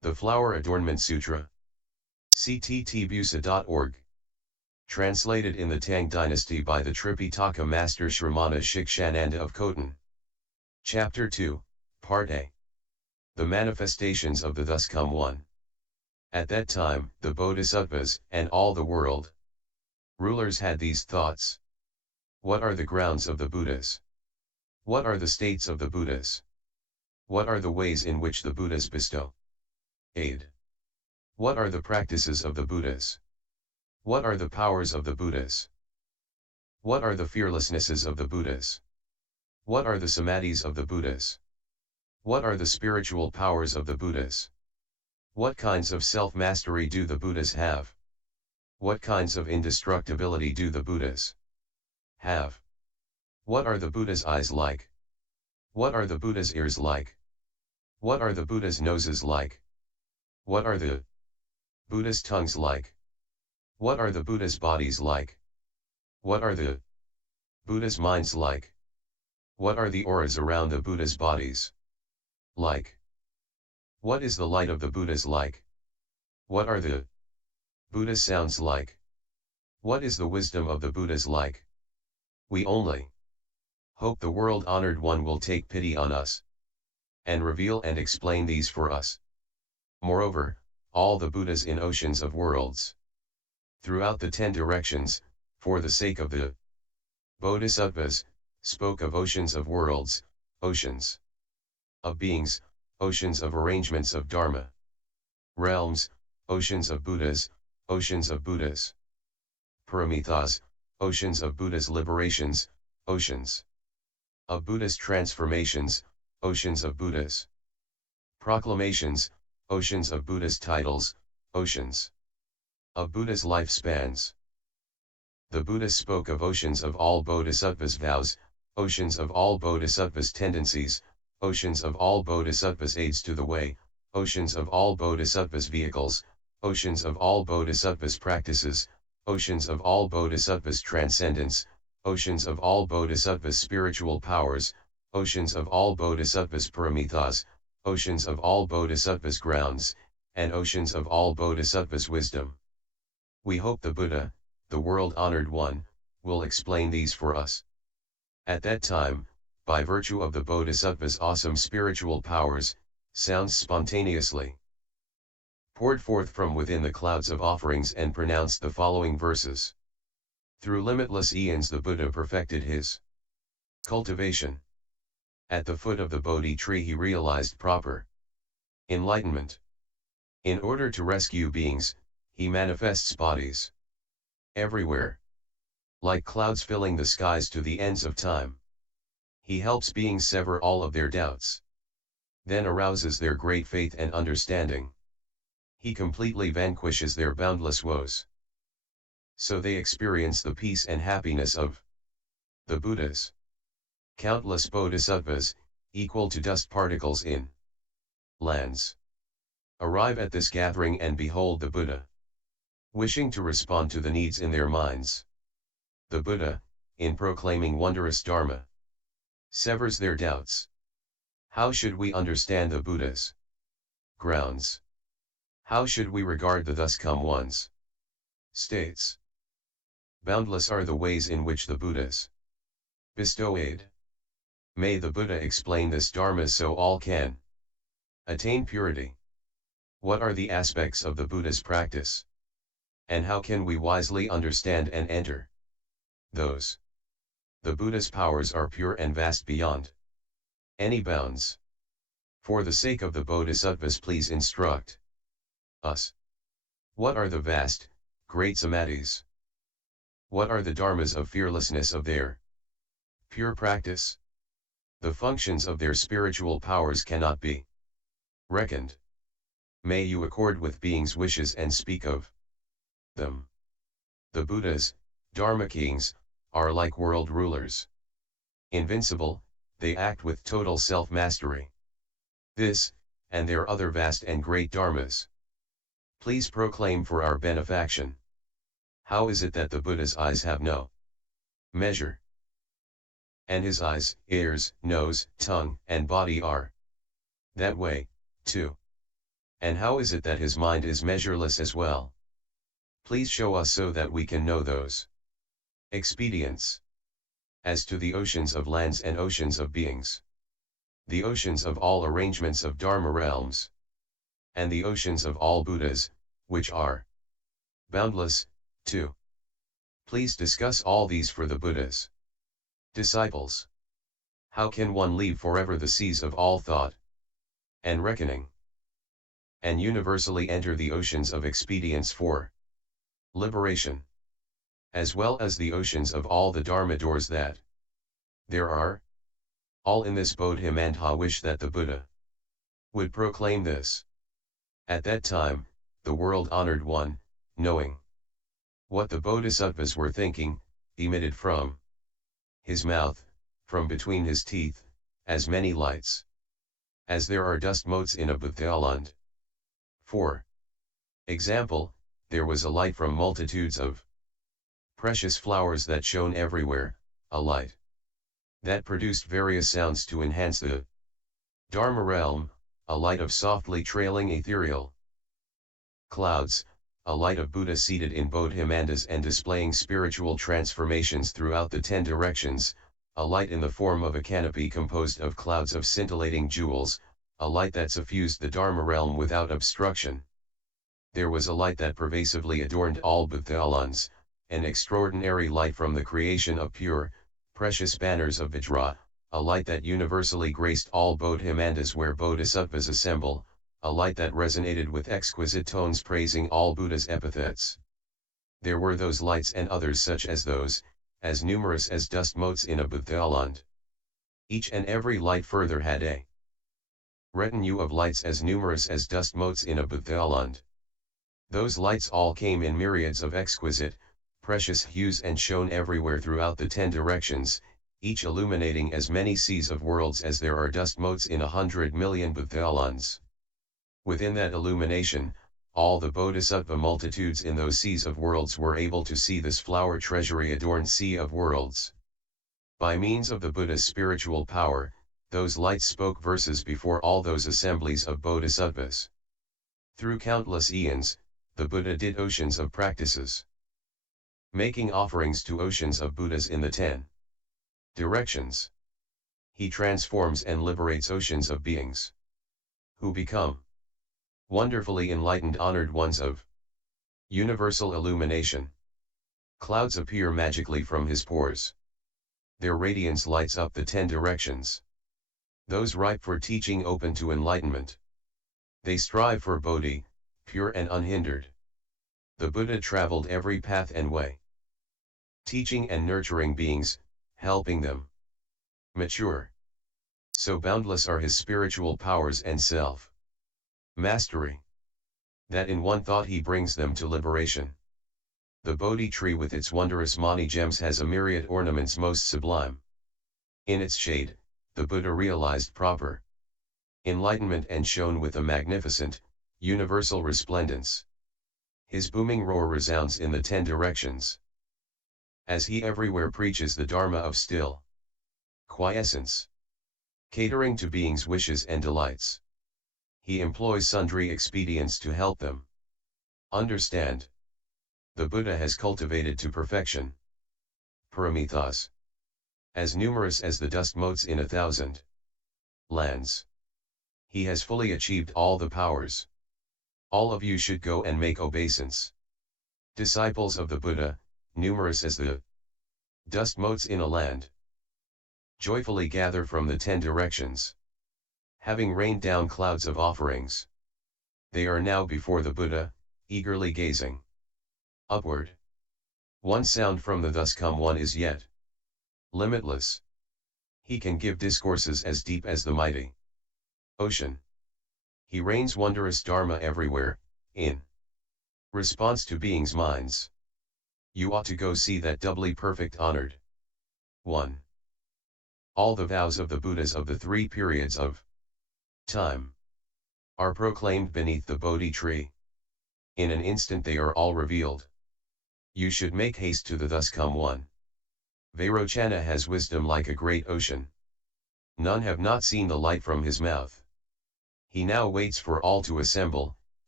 The Flower Adornment Sutra. cttbusa.org. Translated in the Tang Dynasty by the Tripitaka Master Shramana Shikshananda of Khotan. Chapter 2, Part A. The Manifestations of the Thus Come One. At that time, the Bodhisattvas, and all the world rulers had these thoughts. What are the grounds of the Buddhas? What are the states of the Buddhas? What are the ways in which the Buddhas bestow aid? What are the practices of the Buddhas? What are the powers of the Buddhas? What are the fearlessnesses of the Buddhas? What are the Samadhis of the Buddhas? What are the spiritual powers of the Buddhas? What kinds of self-mastery do the Buddhas have? What kinds of indestructibility do the Buddhas have? What are the Buddha's eyes like? What are the Buddha's ears like? What are the Buddha's noses like? What are the Buddha's tongues like? What are the Buddha's bodies like? What are the Buddha's minds like? What are the auras around the Buddha's bodies like? What is the light of the Buddhas like? What are the Buddha's sounds like? What is the wisdom of the Buddhas like? We only hope the world-honored one will take pity on us and reveal and explain these for us. Moreover, all the Buddhas in oceans of worlds throughout the 10 directions, for the sake of the Bodhisattvas, spoke of oceans of worlds, oceans of beings, oceans of arrangements of Dharma, realms, oceans of Buddhas, Paramithas, oceans of Buddha's liberations, oceans of Buddha's transformations, oceans of Buddha's proclamations, oceans of Buddha's titles, oceans of Buddha's lifespans. The Buddha spoke of oceans of all Bodhisattvas' vows, oceans of all Bodhisattvas' tendencies, oceans of all Bodhisattvas' aids to the way, oceans of all Bodhisattvas' vehicles, oceans of all Bodhisattvas' practices, oceans of all Bodhisattvas' transcendence, oceans of all Bodhisattvas' spiritual powers, oceans of all Bodhisattvas' paramithas, oceans of all Bodhisattvas' grounds, and oceans of all Bodhisattvas' wisdom. We hope the Buddha, the world-honored one, will explain these for us. At that time, by virtue of the Bodhisattva's awesome spiritual powers, sounds spontaneously poured forth from within the clouds of offerings and pronounced the following verses. Through limitless eons the Buddha perfected his cultivation. At the foot of the Bodhi tree he realized proper enlightenment. In order to rescue beings, he manifests bodies everywhere, like clouds filling the skies to the ends of time. He helps beings sever all of their doubts, then arouses their great faith and understanding. He completely vanquishes their boundless woes, so they experience the peace and happiness of the Buddhas. Countless bodhisattvas, equal to dust particles in lands, arrive at this gathering and behold the Buddha. Wishing to respond to the needs in their minds, the Buddha, in proclaiming wondrous Dharma, severs their doubts. How should we understand the Buddha's grounds? How should we regard the Thus Come Ones states? Boundless are the ways in which the Buddhas bestow aid. May the Buddha explain this Dharma so all can attain purity. What are the aspects of the Buddha's practice? And how can we wisely understand and enter those? The Buddha's powers are pure and vast beyond any bounds. For the sake of the Bodhisattvas, please instruct us. What are the vast, great Samadhis? What are the Dharmas of fearlessness of their pure practice? The functions of their spiritual powers cannot be reckoned. May you accord with beings' wishes and speak of them. The Buddhas, Dharma kings, are like world rulers. Invincible, they act with total self-mastery. This, and their other vast and great Dharmas, please proclaim for our benefaction. How is it that the Buddha's eyes have no measure, and his eyes, ears, nose, tongue, and body are that way, too? And how is it that his mind is measureless as well? Please show us so that we can know those expedients. As to the oceans of lands and oceans of beings, the oceans of all arrangements of Dharma realms, and the oceans of all Buddhas, which are boundless, too. Please discuss all these for the Buddha's disciples. How can one leave forever the seas of all thought and reckoning, and universally enter the oceans of expedients for liberation, as well as the oceans of all the Dharma doors that there are? All in this Bodhimandha wish that the Buddha would proclaim this. At that time, the world-honored one, knowing what the Bodhisattvas were thinking, emitted from his mouth, from between his teeth, as many lights as there are dust motes in a Buthaland. For example, there was a light from multitudes of precious flowers that shone everywhere, a light that produced various sounds to enhance the Dharma realm, a light of softly trailing ethereal clouds, a light of Buddha seated in Bodhimandhas and displaying spiritual transformations throughout the 10 directions, a light in the form of a canopy composed of clouds of scintillating jewels, a light that suffused the Dharma realm without obstruction. There was a light that pervasively adorned all Buthalands, an extraordinary light from the creation of pure, precious banners of Vajra, a light that universally graced all Bodhimandhas where Bodhisattvas assemble, a light that resonated with exquisite tones praising all Buddha's epithets. There were those lights and others such as those, as numerous as dust motes in a Buthaland. Each and every light further had a retinue of lights as numerous as dust motes in a Buthaland. Those lights all came in myriads of exquisite, precious hues and shone everywhere throughout the 10 directions, each illuminating as many seas of worlds as there are dust motes in 100 million Buthalands. Within that illumination, all the Bodhisattva multitudes in those seas of worlds were able to see this flower treasury adorned sea of worlds. By means of the Buddha's spiritual power, those lights spoke verses before all those assemblies of Bodhisattvas. Through countless eons, the Buddha did oceans of practices, making offerings to oceans of Buddhas in the 10 directions. He transforms and liberates oceans of beings, who become wonderfully enlightened honored ones of universal illumination. Clouds appear magically from his pores. Their radiance lights up the 10 directions. Those ripe for teaching open to enlightenment. They strive for Bodhi, pure and unhindered. The Buddha traveled every path and way, teaching and nurturing beings, helping them mature. So boundless are his spiritual powers and self-mastery, that in one thought he brings them to liberation. The Bodhi tree with its wondrous mani gems has a myriad ornaments most sublime. In its shade, the Buddha realized proper enlightenment and shone with a magnificent, universal resplendence. His booming roar resounds in the 10 directions, as he everywhere preaches the Dharma of still quiescence, catering to beings' wishes and delights. He employs sundry expedients to help them understand. The Buddha has cultivated to perfection paramithas, as numerous as the dust motes in 1,000 lands. He has fully achieved all the powers. All of you should go and make obeisance. Disciples of the Buddha, numerous as the dust motes in a land, joyfully gather from the 10 directions. Having rained down clouds of offerings, they are now before the Buddha, eagerly gazing upward. One sound from the thus come one is yet limitless. He can give discourses as deep as the mighty ocean. He rains wondrous Dharma everywhere, in response to beings' minds. You ought to go see that doubly perfect honored 1. All the vows of the Buddhas of the 3 periods of time are proclaimed beneath the Bodhi tree. In an instant they are all revealed. You should make haste to the thus come one. Vairochana has wisdom like a great ocean. None have not seen the light from his mouth. He now waits for all to assemble,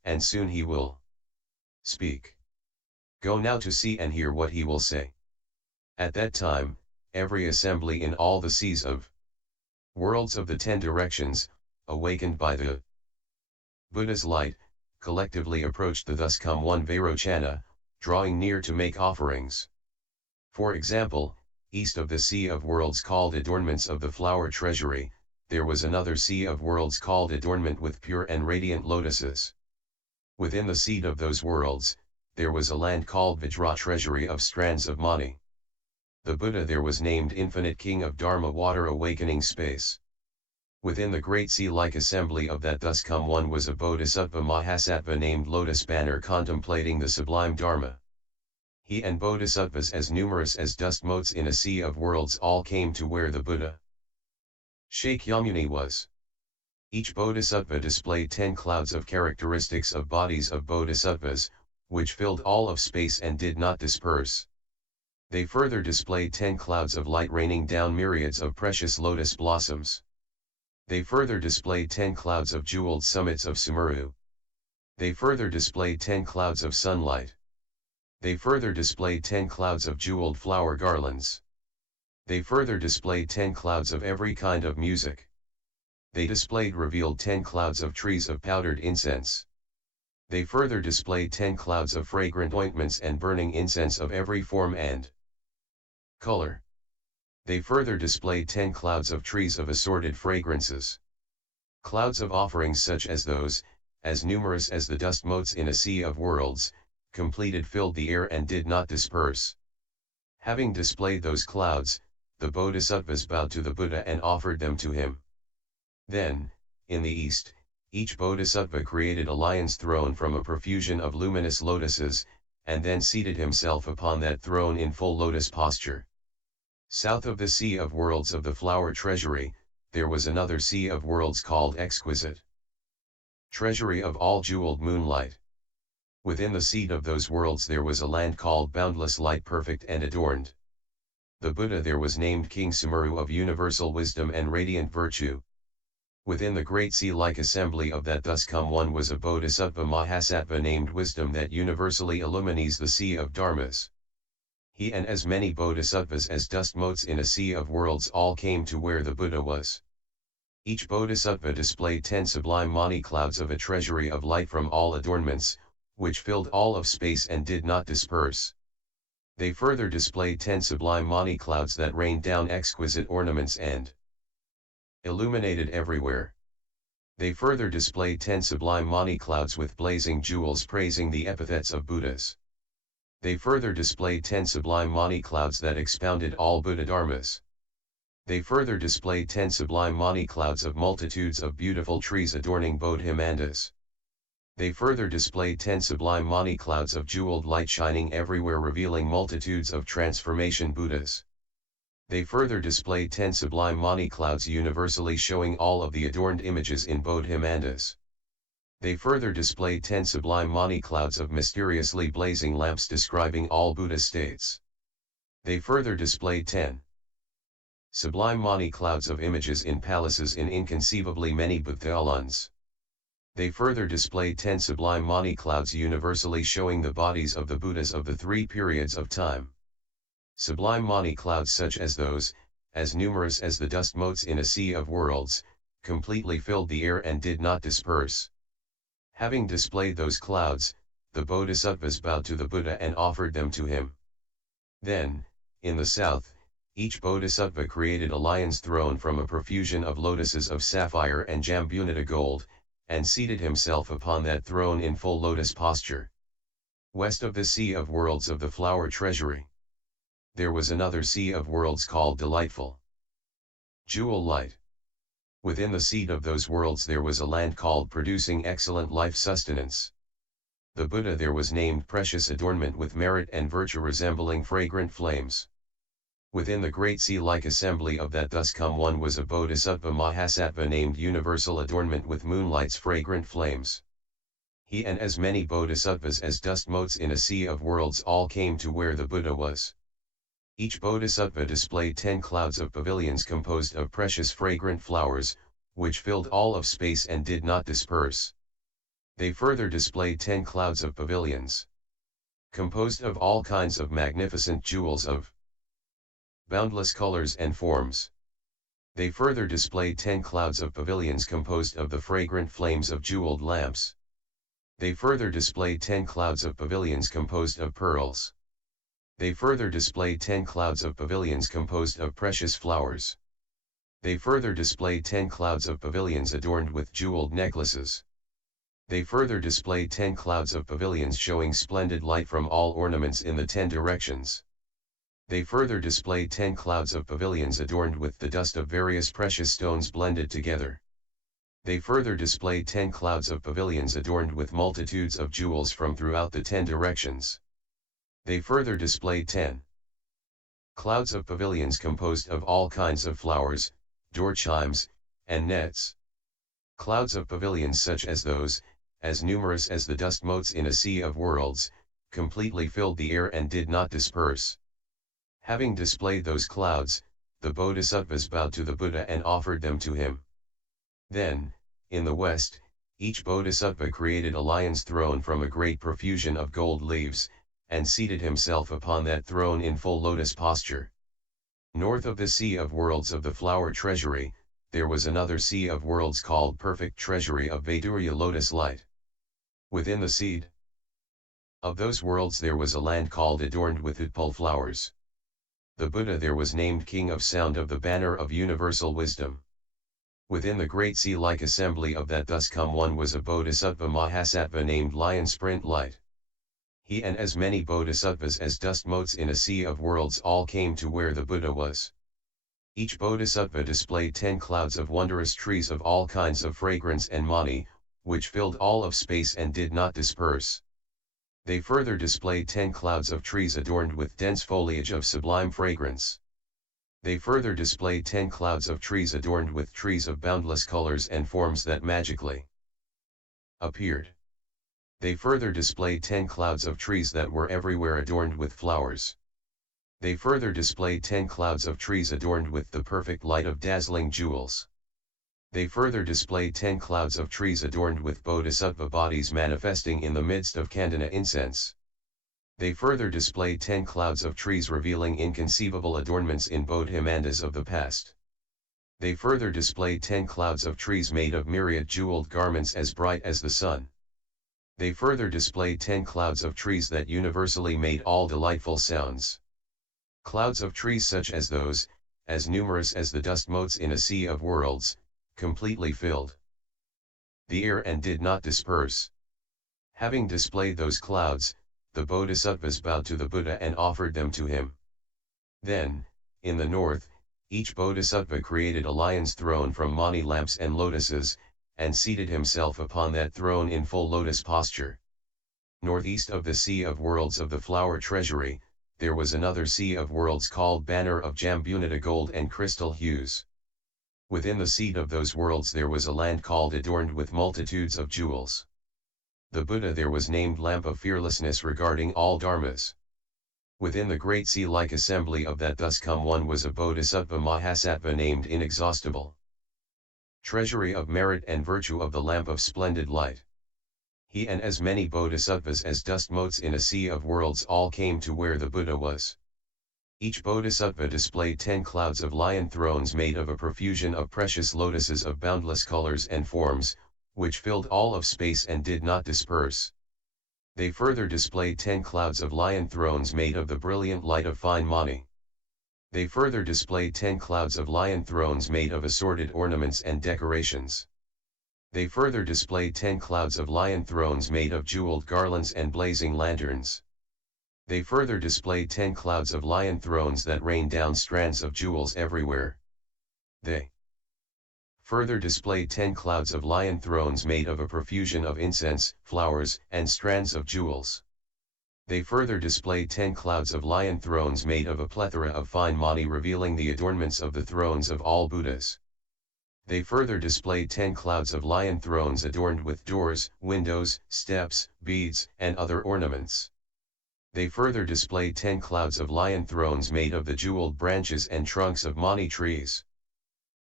and soon he will speak. Go now to see and hear what he will say. At that time, every assembly in all the seas of worlds of the 10 directions, awakened by the Buddha's light, collectively approached the thus come one Vairochana, drawing near to make offerings. For example, east of the sea of worlds called Adornments of the flower treasury, there was another sea of worlds called Adornment with pure and radiant lotuses. Within the seed of those worlds, there was a land called Vajra treasury of strands of Mani. The Buddha there was named Infinite King of Dharma water awakening space. Within the great sea-like assembly of that thus come one was a Bodhisattva Mahasattva named Lotus Banner contemplating the sublime Dharma. He and Bodhisattvas as numerous as dust motes in a sea of worlds all came to where the Buddha Shakyamuni was. Each Bodhisattva displayed 10 clouds of characteristics of bodies of Bodhisattvas, which filled all of space and did not disperse. They further displayed 10 clouds of light raining down myriads of precious lotus blossoms. They further displayed 10 clouds of jeweled summits of Sumeru. They further displayed 10 clouds of sunlight. They further displayed 10 clouds of jeweled flower garlands. They further displayed 10 clouds of every kind of music. They revealed 10 clouds of trees of powdered incense. They further displayed 10 clouds of fragrant ointments and burning incense of every form and color. They further displayed 10 clouds of trees of assorted fragrances. Clouds of offerings such as those, as numerous as the dust motes in a sea of worlds, completed filled the air and did not disperse. Having displayed those clouds, the Bodhisattvas bowed to the Buddha and offered them to him. Then, in the east, each Bodhisattva created a lion's throne from a profusion of luminous lotuses, and then seated himself upon that throne in full lotus posture. South of the Sea of Worlds of the Flower Treasury, there was another Sea of Worlds called Exquisite Treasury of all jeweled moonlight. Within the seed of those worlds there was a land called Boundless Light perfect and adorned. The Buddha there was named King Sumeru of universal wisdom and radiant virtue. Within the great sea-like assembly of that thus come one was a Bodhisattva Mahasattva named Wisdom that universally illumines the sea of Dharmas. He and as many Bodhisattvas as dust motes in a sea of worlds all came to where the Buddha was. Each Bodhisattva displayed 10 sublime Mani clouds of a treasury of light from all adornments, which filled all of space and did not disperse. They further displayed 10 sublime Mani clouds that rained down exquisite ornaments and illuminated everywhere. They further displayed 10 sublime Mani clouds with blazing jewels praising the epithets of Buddhas. They further displayed 10 sublime Mani clouds that expounded all Buddha Dharmas. They further displayed 10 sublime Mani clouds of multitudes of beautiful trees adorning Bodhimandas. They further displayed 10 sublime Mani clouds of jeweled light shining everywhere revealing multitudes of transformation Buddhas. They further displayed 10 sublime Mani clouds universally showing all of the adorned images in Bodhimandas. They further displayed 10 sublime Mani clouds of mysteriously blazing lamps describing all Buddha states. They further displayed 10 sublime Mani clouds of images in palaces in inconceivably many Buddhalans. They further displayed 10 sublime Mani clouds universally showing the bodies of the Buddhas of the 3 periods of time. Sublime Mani clouds such as those, as numerous as the dust motes in a sea of worlds, completely filled the air and did not disperse. Having displayed those clouds, the Bodhisattvas bowed to the Buddha and offered them to him. Then, in the south, each Bodhisattva created a lion's throne from a profusion of lotuses of sapphire and jambunita gold, and seated himself upon that throne in full lotus posture. West of the Sea of Worlds of the Flower Treasury, there was another Sea of Worlds called Delightful Jewel Light. Within the seed of those worlds there was a land called Producing Excellent Life Sustenance. The Buddha there was named Precious Adornment with merit and virtue resembling fragrant flames. Within the great sea-like assembly of that thus come one was a Bodhisattva Mahasattva named Universal Adornment with moonlight's fragrant flames. He and as many Bodhisattvas as dust motes in a sea of worlds all came to where the Buddha was. Each Bodhisattva displayed 10 clouds of pavilions composed of precious fragrant flowers, which filled all of space and did not disperse. They further displayed 10 clouds of pavilions, composed of all kinds of magnificent jewels of boundless colors and forms. They further displayed 10 clouds of pavilions composed of the fragrant flames of jeweled lamps. They further displayed 10 clouds of pavilions composed of pearls. They further displayed 10 clouds of pavilions composed of precious flowers. They further displayed 10 clouds of pavilions adorned with jeweled necklaces. They further displayed 10 clouds of pavilions showing splendid light from all ornaments in the 10 directions. They further displayed 10 clouds of pavilions adorned with the dust of various precious stones blended together. They further displayed 10 clouds of pavilions adorned with multitudes of jewels from throughout the 10 directions. They further displayed 10 clouds of pavilions composed of all kinds of flowers, door chimes, and nets. Clouds of pavilions such as those, as numerous as the dust motes in a sea of worlds, completely filled the air and did not disperse. Having displayed those clouds, the Bodhisattvas bowed to the Buddha and offered them to him. Then, in the west, each Bodhisattva created a lion's throne from a great profusion of gold leaves, and seated himself upon that throne in full lotus posture. North of the Sea of Worlds of the Flower Treasury, there was another Sea of Worlds called Perfect Treasury of Vaidurya Lotus Light. Within the seed of those worlds there was a land called adorned with Utpal flowers. The Buddha there was named King of Sound of the Banner of Universal Wisdom. Within the great sea-like assembly of that thus come one was a Bodhisattva Mahasattva named Lion Sprint Light. He and as many Bodhisattvas as dust motes in a sea of worlds all came to where the Buddha was. Each Bodhisattva displayed 10 clouds of wondrous trees of all kinds of fragrance and mani, which filled all of space and did not disperse. They further displayed 10 clouds of trees adorned with dense foliage of sublime fragrance. They further displayed 10 clouds of trees adorned with trees of boundless colors and forms that magically appeared. They further displayed 10 clouds of trees that were everywhere adorned with flowers. They further displayed 10 clouds of trees adorned with the perfect light of dazzling jewels. They further displayed 10 clouds of trees adorned with bodhisattva bodies manifesting in the midst of candana incense. They further displayed 10 clouds of trees revealing inconceivable adornments in bodhimandas of the past. They further displayed 10 clouds of trees made of myriad jeweled garments as bright as the sun. They further displayed 10 clouds of trees that universally made all delightful sounds. Clouds of trees such as those, as numerous as the dust motes in a sea of worlds, completely filled the air and did not disperse. Having displayed those clouds, the Bodhisattvas bowed to the Buddha and offered them to him. Then, in the north, each Bodhisattva created a lion's throne from mani lamps and lotuses, and seated himself upon that throne in full lotus posture. Northeast of the Sea of Worlds of the Flower Treasury, there was another Sea of Worlds called Banner of Jambunata gold and crystal hues. Within the seat of those worlds there was a land called adorned with multitudes of jewels. The Buddha there was named Lamp of Fearlessness regarding all Dharmas. Within the great sea-like assembly of that thus come one was a Bodhisattva Mahasattva named Inexhaustible Treasury of Merit and Virtue of the Lamp of Splendid Light. He and as many Bodhisattvas as dust motes in a sea of worlds all came to where the Buddha was. Each Bodhisattva displayed 10 clouds of lion thrones made of a profusion of precious lotuses of boundless colors and forms, which filled all of space and did not disperse. They further displayed 10 clouds of lion thrones made of the brilliant light of fine mani. They further displayed 10 clouds of lion thrones made of assorted ornaments and decorations. They further displayed 10 clouds of lion thrones made of jeweled garlands and blazing lanterns. They further displayed 10 clouds of lion thrones that rained down strands of jewels everywhere. They further displayed 10 clouds of lion thrones made of a profusion of incense, flowers, and strands of jewels. They further displayed 10 clouds of lion thrones made of a plethora of fine mani revealing the adornments of the thrones of all Buddhas. They further displayed 10 clouds of lion thrones adorned with doors, windows, steps, beads, and other ornaments. They further displayed 10 clouds of lion thrones made of the jeweled branches and trunks of mani trees.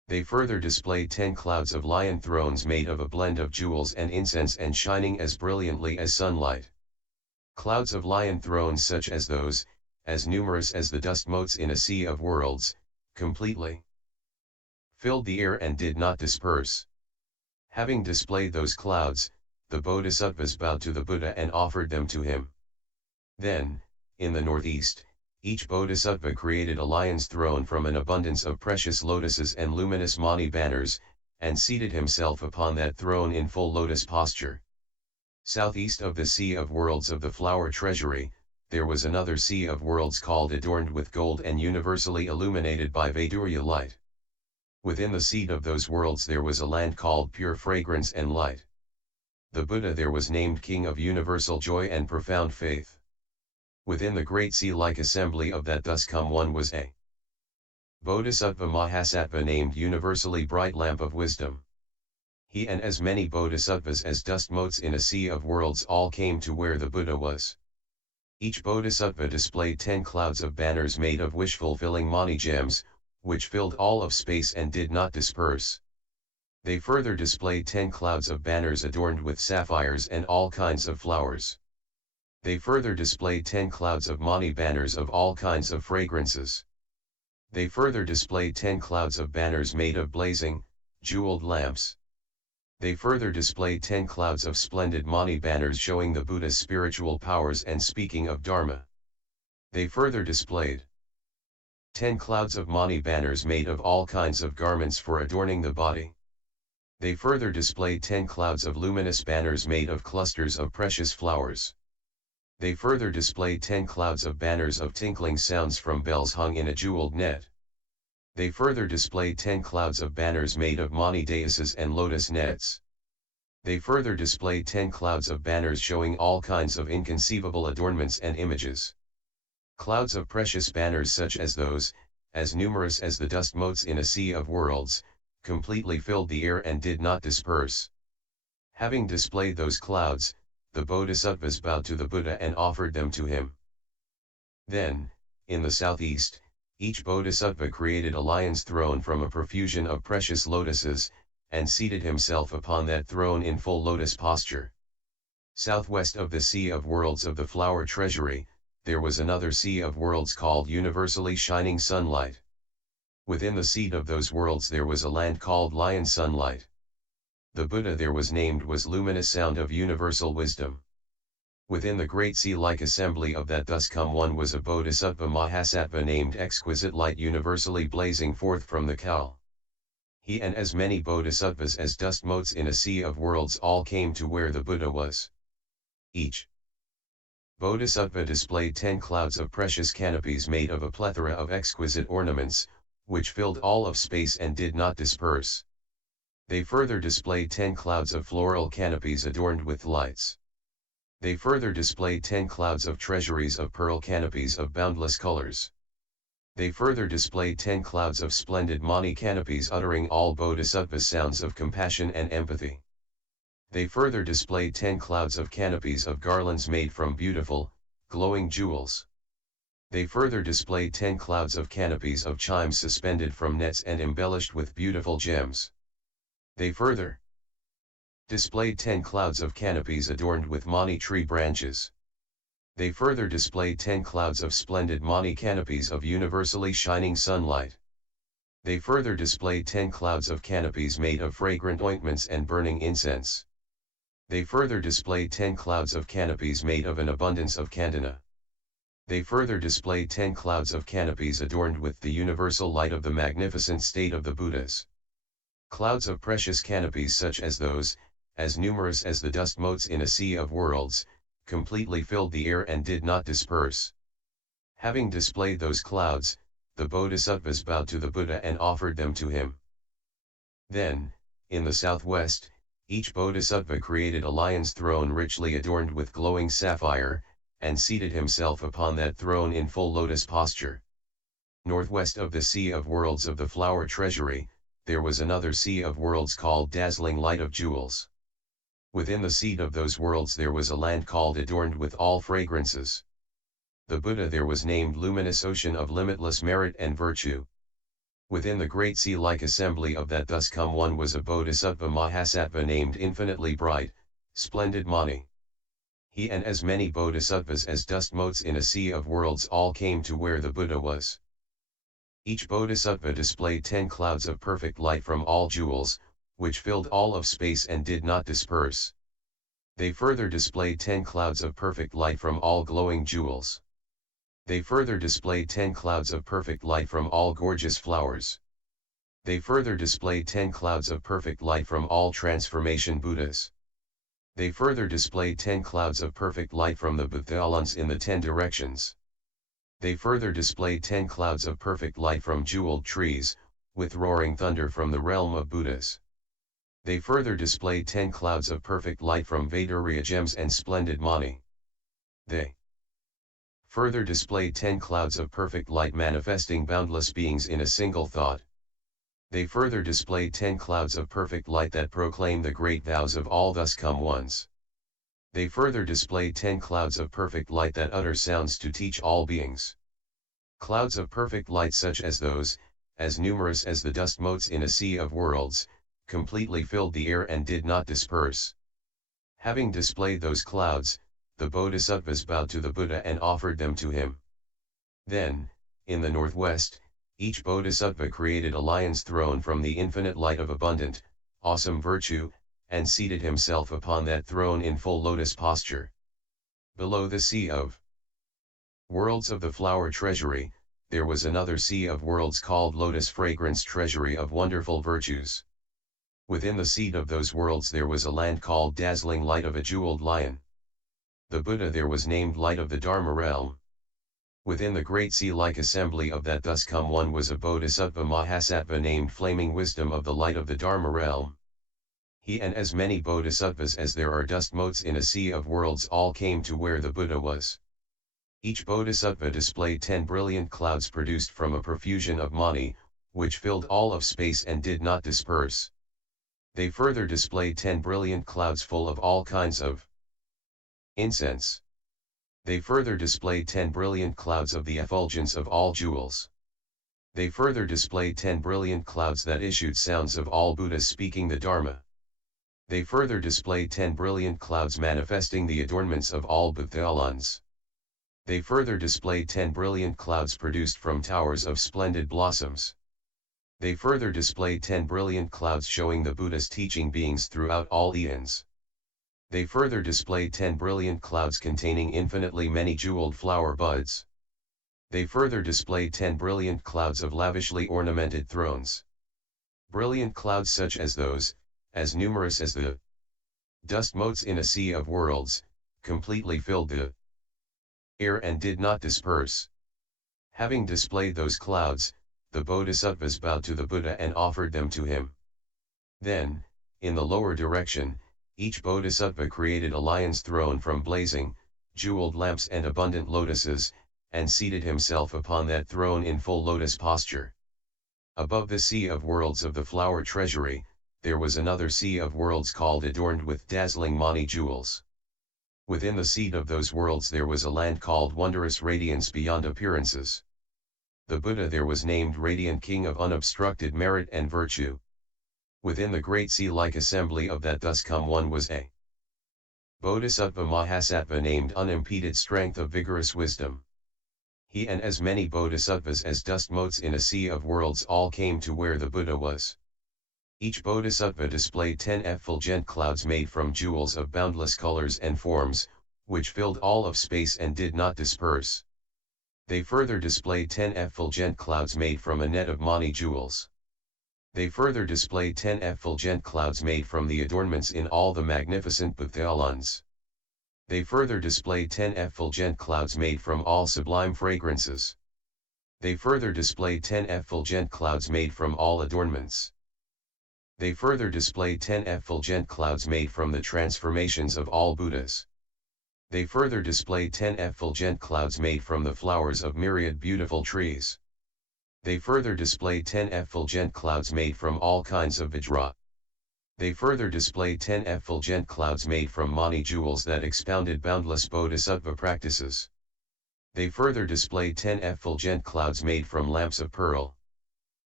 They further displayed 10 clouds of lion thrones made of a blend of jewels and incense and shining as brilliantly as sunlight. Clouds of lion thrones such as those, as numerous as the dust motes in a sea of worlds, completely filled the air and did not disperse. Having displayed those clouds, the Bodhisattvas bowed to the Buddha and offered them to him. Then, in the northeast, each Bodhisattva created a lion's throne from an abundance of precious lotuses and luminous mani banners, and seated himself upon that throne in full lotus posture. Southeast of the Sea of Worlds of the Flower Treasury, there was another Sea of Worlds called adorned with gold and universally illuminated by Vaidurya light. Within the seat of those worlds there was a land called pure fragrance and light. The Buddha there was named King of universal joy and profound faith. Within the great sea-like assembly of that thus come one was a Bodhisattva Mahasattva named universally bright lamp of wisdom. He and as many bodhisattvas as dust motes in a sea of worlds all came to where the Buddha was. Each bodhisattva displayed 10 clouds of banners made of wish-fulfilling mani gems, which filled all of space and did not disperse. They further displayed 10 clouds of banners adorned with sapphires and all kinds of flowers. They further displayed 10 clouds of mani banners of all kinds of fragrances. They further displayed 10 clouds of banners made of blazing, jeweled lamps. They further displayed 10 clouds of splendid mani banners showing the Buddha's spiritual powers and speaking of Dharma. They further displayed 10 clouds of mani banners made of all kinds of garments for adorning the body. They further displayed 10 clouds of luminous banners made of clusters of precious flowers. They further displayed 10 clouds of banners of tinkling sounds from bells hung in a jeweled net. They further displayed 10 clouds of banners made of mani daises and lotus nets. They further displayed 10 clouds of banners showing all kinds of inconceivable adornments and images. Clouds of precious banners such as those, as numerous as the dust motes in a sea of worlds, completely filled the air and did not disperse. Having displayed those clouds, the Bodhisattvas bowed to the Buddha and offered them to him. Then, in the southeast, each Bodhisattva created a lion's throne from a profusion of precious lotuses, and seated himself upon that throne in full lotus posture. Southwest of the Sea of Worlds of the Flower Treasury, there was another Sea of Worlds called Universally Shining Sunlight. Within the seat of those worlds there was a land called Lion Sunlight. The Buddha there was named was Luminous Sound of Universal Wisdom. Within the great sea-like assembly of that thus come one was a Bodhisattva Mahasattva named Exquisite Light universally blazing forth from the cowl. He and as many Bodhisattvas as dust motes in a sea of worlds all came to where the Buddha was. Each Bodhisattva displayed 10 clouds of precious canopies made of a plethora of exquisite ornaments, which filled all of space and did not disperse. They further displayed 10 clouds of floral canopies adorned with lights. They further displayed 10 clouds of treasuries of pearl canopies of boundless colors. They further displayed 10 clouds of splendid mani canopies uttering all bodhisattvas sounds of compassion and empathy. They further displayed 10 clouds of canopies of garlands made from beautiful, glowing jewels. They further displayed 10 clouds of canopies of chimes suspended from nets and embellished with beautiful gems. They further displayed 10 clouds of canopies adorned with mani tree branches. They further displayed 10 clouds of splendid mani canopies of universally shining sunlight. They further displayed 10 clouds of canopies made of fragrant ointments and burning incense. They further displayed 10 clouds of canopies made of an abundance of candana. They further displayed 10 clouds of canopies adorned with the universal light of the magnificent state of the Buddhas. Clouds of precious canopies such as those, as numerous as the dust motes in a sea of worlds, completely filled the air and did not disperse. Having displayed those clouds, the Bodhisattvas bowed to the Buddha and offered them to him. Then, in the southwest, each Bodhisattva created a lion's throne richly adorned with glowing sapphire, and seated himself upon that throne in full lotus posture. Northwest of the Sea of Worlds of the Flower Treasury, there was another Sea of Worlds called Dazzling Light of Jewels. Within the seat of those worlds there was a land called Adorned with all fragrances. The Buddha there was named Luminous Ocean of Limitless Merit and Virtue. Within the great sea-like assembly of that thus come one was a Bodhisattva Mahasattva named infinitely bright, splendid Mani. He and as many Bodhisattvas as dust motes in a sea of worlds all came to where the Buddha was. Each Bodhisattva displayed 10 clouds of perfect light from all jewels, which filled all of space and did not disperse. They further displayed 10 clouds of perfect light from all glowing jewels. They further displayed 10 clouds of perfect light from all gorgeous flowers. They further displayed 10 clouds of perfect light from all transformation Buddhas. They further displayed 10 clouds of perfect light from the Bodhisattvas in the 10 directions. They further displayed 10 clouds of perfect light from jeweled trees, with roaring thunder from the realm of Buddhas. They further displayed 10 clouds of perfect light from Vairochana gems and splendid Mani. They further displayed 10 clouds of perfect light manifesting boundless beings in a single thought. They further displayed 10 clouds of perfect light that proclaim the great vows of all thus come ones. They further displayed 10 clouds of perfect light that utter sounds to teach all beings. Clouds of perfect light such as those, as numerous as the dust motes in a sea of worlds, completely filled the air and did not disperse. Having displayed those clouds, the Bodhisattvas bowed to the Buddha and offered them to him. Then, in the northwest, each Bodhisattva created a lion's throne from the infinite light of abundant, awesome virtue, and seated himself upon that throne in full lotus posture. Below the sea of worlds of the flower treasury, there was another sea of worlds called lotus fragrance treasury of wonderful virtues. Within the seat of those worlds there was a land called dazzling light of a jeweled lion. The Buddha there was named light of the Dharma realm. Within the great sea-like assembly of that thus come one was a Bodhisattva Mahasattva named flaming wisdom of the light of the Dharma realm. He and as many Bodhisattvas as there are dust motes in a sea of worlds all came to where the Buddha was. Each Bodhisattva displayed 10 brilliant clouds produced from a profusion of Mani, which filled all of space and did not disperse. They further displayed 10 brilliant clouds full of all kinds of incense. They further displayed 10 brilliant clouds of the effulgence of all jewels. They further displayed 10 brilliant clouds that issued sounds of all Buddhas speaking the Dharma. They further displayed 10 brilliant clouds manifesting the adornments of all Bodhisattvas. They further displayed 10 brilliant clouds produced from towers of splendid blossoms. They further displayed 10 brilliant clouds showing the Buddha's teaching beings throughout all eons. They further displayed 10 brilliant clouds containing infinitely many jeweled flower buds. They further displayed 10 brilliant clouds of lavishly ornamented thrones. Brilliant clouds such as those, as numerous as the dust motes in a sea of worlds, completely filled the air and did not disperse. Having displayed those clouds, the Bodhisattvas bowed to the Buddha and offered them to him. Then, in the lower direction, each Bodhisattva created a lion's throne from blazing, jeweled lamps and abundant lotuses, and seated himself upon that throne in full lotus posture. Above the sea of worlds of the flower treasury, there was another sea of worlds called adorned with dazzling Mani jewels. Within the seat of those worlds there was a land called wondrous radiance beyond appearances. The Buddha there was named radiant king of unobstructed merit and virtue. Within the great sea-like assembly of that thus come one was a Bodhisattva Mahasattva named unimpeded strength of vigorous wisdom. He and as many Bodhisattvas as dust motes in a sea of worlds all came to where the Buddha was. Each Bodhisattva displayed 10 effulgent clouds made from jewels of boundless colors and forms, which filled all of space and did not disperse. They further displayed 10 effulgent clouds made from a net of Mani jewels. They further displayed 10 effulgent clouds made from the adornments in all the magnificent Bodhisattvas. They further displayed 10 effulgent clouds made from all sublime fragrances. They further displayed 10 effulgent clouds made from all adornments. They further displayed 10 effulgent clouds made from the transformations of all Buddhas. They further displayed 10 effulgent clouds made from the flowers of myriad beautiful trees. They further displayed 10 effulgent clouds made from all kinds of vajra. They further displayed 10 effulgent clouds made from Mani jewels that expounded boundless bodhisattva practices. They further displayed 10 effulgent clouds made from lamps of pearl.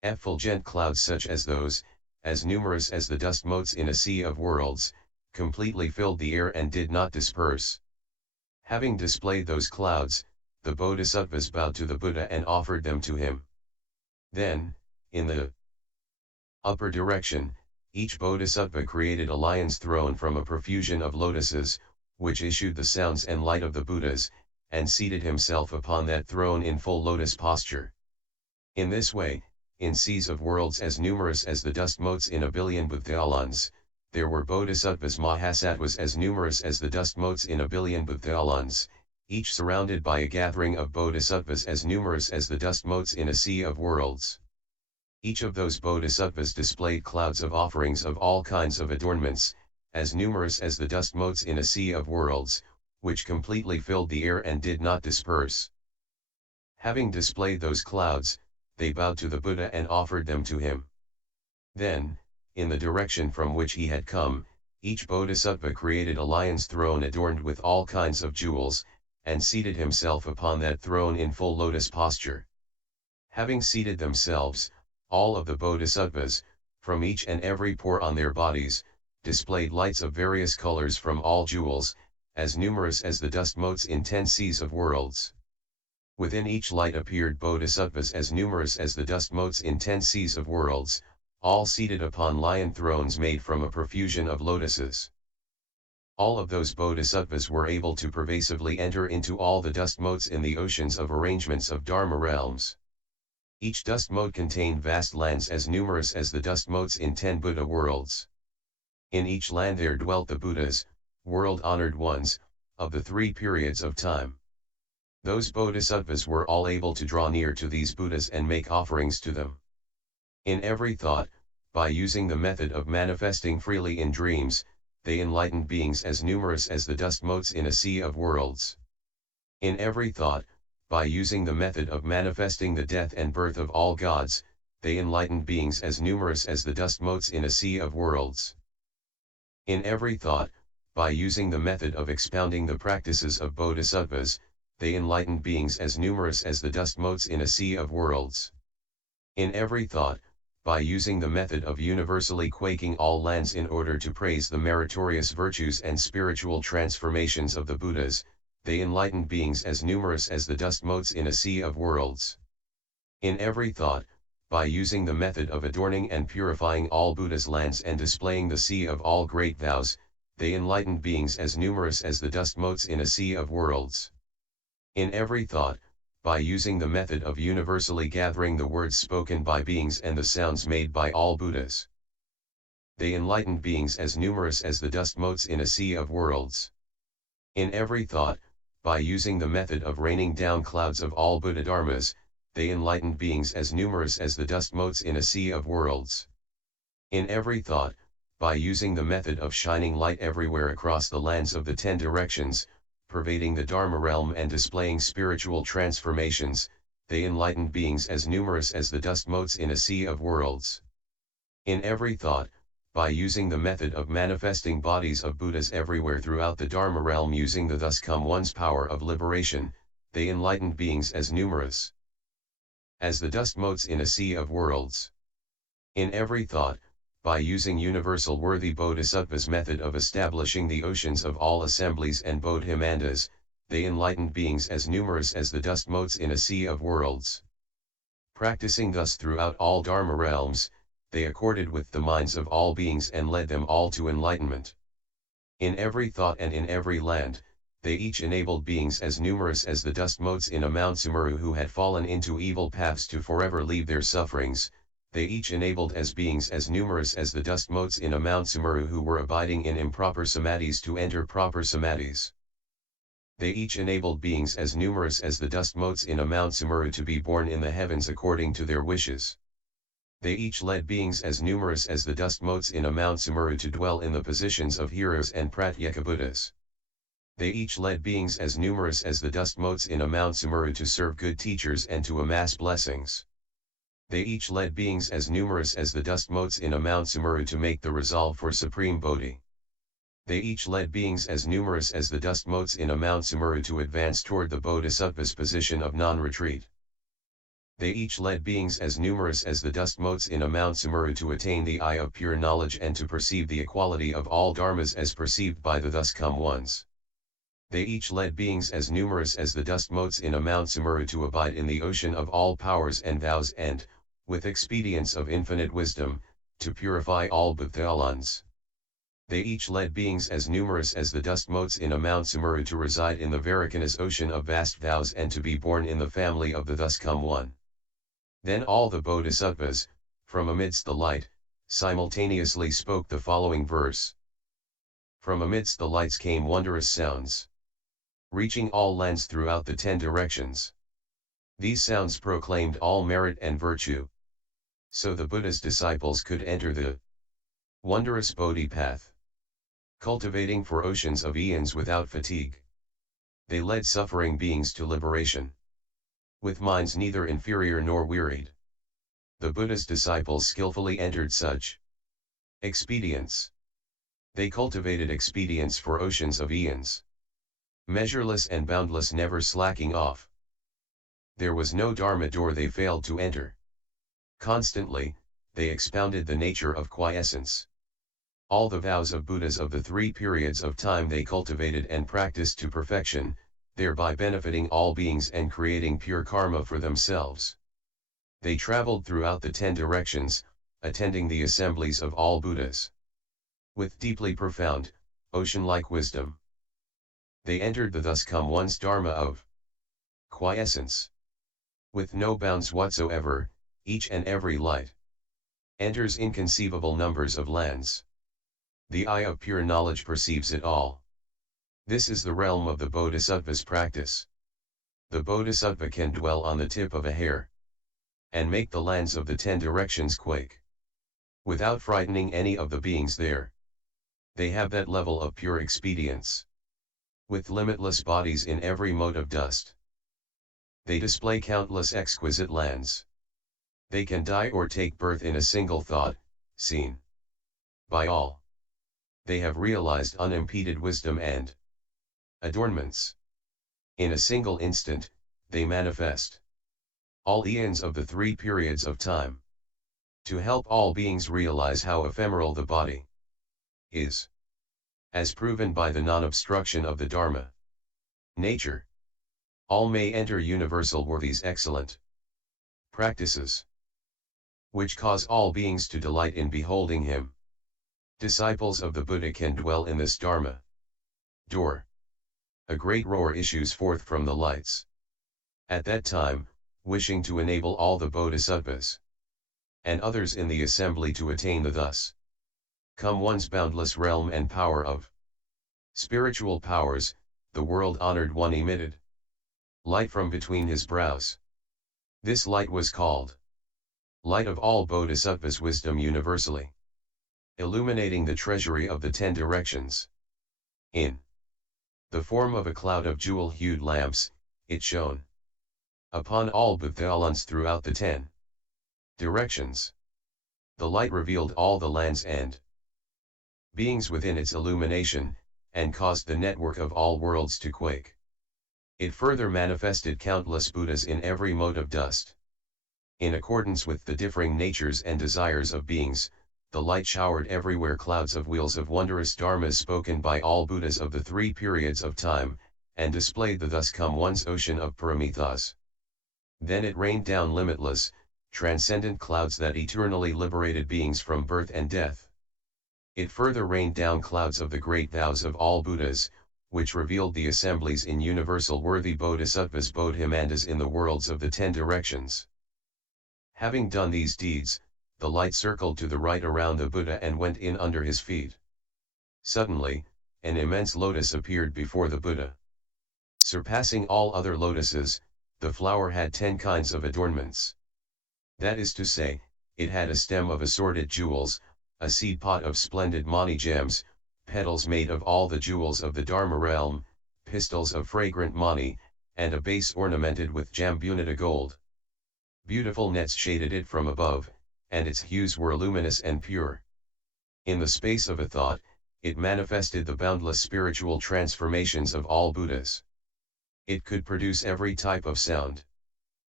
Effulgent clouds such as those, as numerous as the dust motes in a sea of worlds, completely filled the air and did not disperse. Having displayed those clouds, the Bodhisattvas bowed to the Buddha and offered them to him. Then, in the upper direction, each Bodhisattva created a lion's throne from a profusion of lotuses, which issued the sounds and light of the Buddhas, and seated himself upon that throne in full lotus posture. In this way, in seas of worlds as numerous as the dust motes in a billion Bhuthalans, there were Bodhisattvas Mahasattvas as numerous as the dust motes in a billion Bhuthalans, each surrounded by a gathering of Bodhisattvas as numerous as the dust motes in a sea of worlds. Each of those Bodhisattvas displayed clouds of offerings of all kinds of adornments, as numerous as the dust motes in a sea of worlds, which completely filled the air and did not disperse. Having displayed those clouds, they bowed to the Buddha and offered them to him. Then, in the direction from which he had come, each Bodhisattva created a lion's throne adorned with all kinds of jewels, and seated himself upon that throne in full lotus posture. Having seated themselves, all of the Bodhisattvas, from each and every pore on their bodies, displayed lights of various colors from all jewels, as numerous as the dust motes in 10 seas of worlds. Within each light appeared Bodhisattvas as numerous as the dust motes in 10 seas of worlds, all seated upon lion thrones made from a profusion of lotuses. All of those Bodhisattvas were able to pervasively enter into all the dust motes in the oceans of arrangements of Dharma realms. Each dust mote contained vast lands as numerous as the dust motes in 10 Buddha worlds. In each land there dwelt the Buddhas, world-honored ones, of the 3 periods of time. Those Bodhisattvas were all able to draw near to these Buddhas and make offerings to them. In every thought, by using the method of manifesting freely in dreams, they enlightened beings as numerous as the dust motes in a sea of worlds. In every thought, by using the method of manifesting the death and birth of all gods, they enlightened beings as numerous as the dust motes in a sea of worlds. In every thought, by using the method of expounding the practices of Bodhisattvas, they enlightened beings as numerous as the dust motes in a sea of worlds. In every thought, by using the method of universally quaking all lands in order to praise the meritorious virtues and spiritual transformations of the Buddhas, they enlightened beings as numerous as the dust motes in a sea of worlds. In every thought, by using the method of adorning and purifying all Buddhas' lands and displaying the sea of all great vows, they enlightened beings as numerous as the dust motes in a sea of worlds. In every thought, by using the method of universally gathering the words spoken by beings and the sounds made by all Buddhas, they enlightened beings as numerous as the dust motes in a sea of worlds. In every thought, by using the method of raining down clouds of all Buddha Dharmas, they enlightened beings as numerous as the dust motes in a sea of worlds. In every thought, by using the method of shining light everywhere across the lands of the 10 directions, pervading the Dharma realm and displaying spiritual transformations, they enlightened beings as numerous as the dust motes in a sea of worlds. In every thought, by using the method of manifesting bodies of Buddhas everywhere throughout the Dharma realm using the thus come one's power of liberation, they enlightened beings as numerous as the dust motes in a sea of worlds. In every thought, by using universal worthy Bodhisattvas method of establishing the oceans of all assemblies and Bodhimandas, they enlightened beings as numerous as the dust motes in a sea of worlds. Practicing thus throughout all Dharma realms, they accorded with the minds of all beings and led them all to enlightenment. In every thought and in every land, they each enabled beings as numerous as the dust motes in a Mount Sumeru who had fallen into evil paths to forever leave their sufferings. They each enabled as beings as numerous as the dust motes in a Mount Sumeru who were abiding in improper samadhis to enter proper samadhis. They each enabled beings as numerous as the dust motes in a Mount Sumeru to be born in the heavens according to their wishes. They each led beings as numerous as the dust motes in a Mount Sumeru to dwell in the positions of heroes and pratyeka Buddhas. They each led beings as numerous as the dust motes in a Mount Sumeru to serve good teachers and to amass blessings. They each led beings as numerous as the dust motes in a Mount Sumeru to make the resolve for supreme Bodhi. They each led beings as numerous as the dust motes in a Mount Sumeru to advance toward the Bodhisattva's position of non-retreat. They each led beings as numerous as the dust motes in a Mount Sumeru to attain the eye of pure knowledge and to perceive the equality of all dharmas as perceived by the thus come ones. They each led beings as numerous as the dust motes in a Mount Sumeru to abide in the ocean of all powers and vows and, with expedients of infinite wisdom, to purify all Bodhisattvas. They each led beings as numerous as the dust motes in a Mount Sumeru to reside in the Vairochana's ocean of vast vows and to be born in the family of the thus come one. Then all the Bodhisattvas, from amidst the light, simultaneously spoke the following verse. From amidst the lights came wondrous sounds, reaching all lands throughout the 10 directions. These sounds proclaimed all merit and virtue. So the Buddha's disciples could enter the wondrous Bodhi path, cultivating for oceans of eons without fatigue. They led suffering beings to liberation, with minds neither inferior nor wearied. The Buddha's disciples skillfully entered such expedients. They cultivated expedients for oceans of eons, measureless and boundless, never slacking off. There was no Dharma door they failed to enter. Constantly, they expounded the nature of quiescence. All the vows of Buddhas of the 3 periods of time they cultivated and practiced to perfection, thereby benefiting all beings and creating pure karma for themselves. They traveled throughout the 10 directions, attending the assemblies of all Buddhas, with deeply profound, ocean-like wisdom. They entered the thus come one's Dharma of quiescence. With no bounds whatsoever, each and every light enters inconceivable numbers of lands. The eye of pure knowledge perceives it all. This is the realm of the Bodhisattva's practice. The Bodhisattva can dwell on the tip of a hair, and make the lands of the 10 directions quake, without frightening any of the beings there. They have that level of pure expedience, with limitless bodies in every mode of dust. They display countless exquisite lands. They can die or take birth in a single thought, seen by all. They have realized unimpeded wisdom and adornments. In a single instant, they manifest all eons of the 3 periods of time, to help all beings realize how ephemeral the body is, as proven by the non-obstruction of the Dharma nature. All may enter universal worthies excellent practices, which cause all beings to delight in beholding him. Disciples of the Buddha can dwell in this Dharma door. A great roar issues forth from the lights. At that time, wishing to enable all the Bodhisattvas and others in the assembly to attain the thus come one's boundless realm and power of spiritual powers, the world-honored one emitted light from between his brows. This light was called light of all Bodhisattvas' wisdom universally, illuminating the treasury of the 10 directions. In the form of a cloud of jewel-hued lamps, it shone upon all Bodhisattvas throughout the 10 directions. The light revealed all the lands and beings within its illumination, and caused the network of all worlds to quake. It further manifested countless Buddhas in every mode of dust. In accordance with the differing natures and desires of beings, the light showered everywhere clouds of wheels of wondrous dharmas spoken by all Buddhas of the 3 periods of time, and displayed the thus come one's ocean of paramithas. Then it rained down limitless, transcendent clouds that eternally liberated beings from birth and death. It further rained down clouds of the great vows of all Buddhas, which revealed the assemblies in universal worthy Bodhisattvas Bodhimandas in the worlds of the 10 directions. Having done these deeds, the light circled to the right around the Buddha and went in under his feet. Suddenly, an immense lotus appeared before the Buddha. Surpassing all other lotuses, the flower had 10 kinds of adornments. That is to say, it had a stem of assorted jewels, a seed pot of splendid mani gems, petals made of all the jewels of the Dharma realm, pistils of fragrant mani, and a base ornamented with jambunita gold. Beautiful nets shaded it from above, and its hues were luminous and pure. In the space of a thought, it manifested the boundless spiritual transformations of all Buddhas. It could produce every type of sound,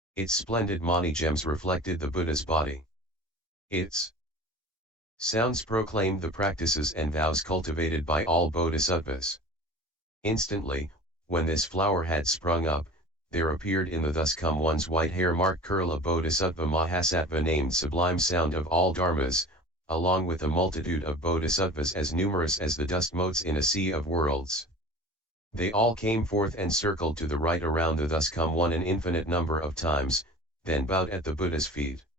Its splendid mani gems reflected the Buddha's body. Its sounds proclaimed the practices and vows cultivated by all bodhisattvas. Instantly, when this flower had sprung up, there appeared in the thus come one's white hair marked curl a bodhisattva mahasattva named sublime sound of all dharmas, along with a multitude of bodhisattvas as numerous as the dust motes in a sea of worlds. They all came forth and circled to the right around the thus come one an infinite number of times, then bowed at the Buddha's feet.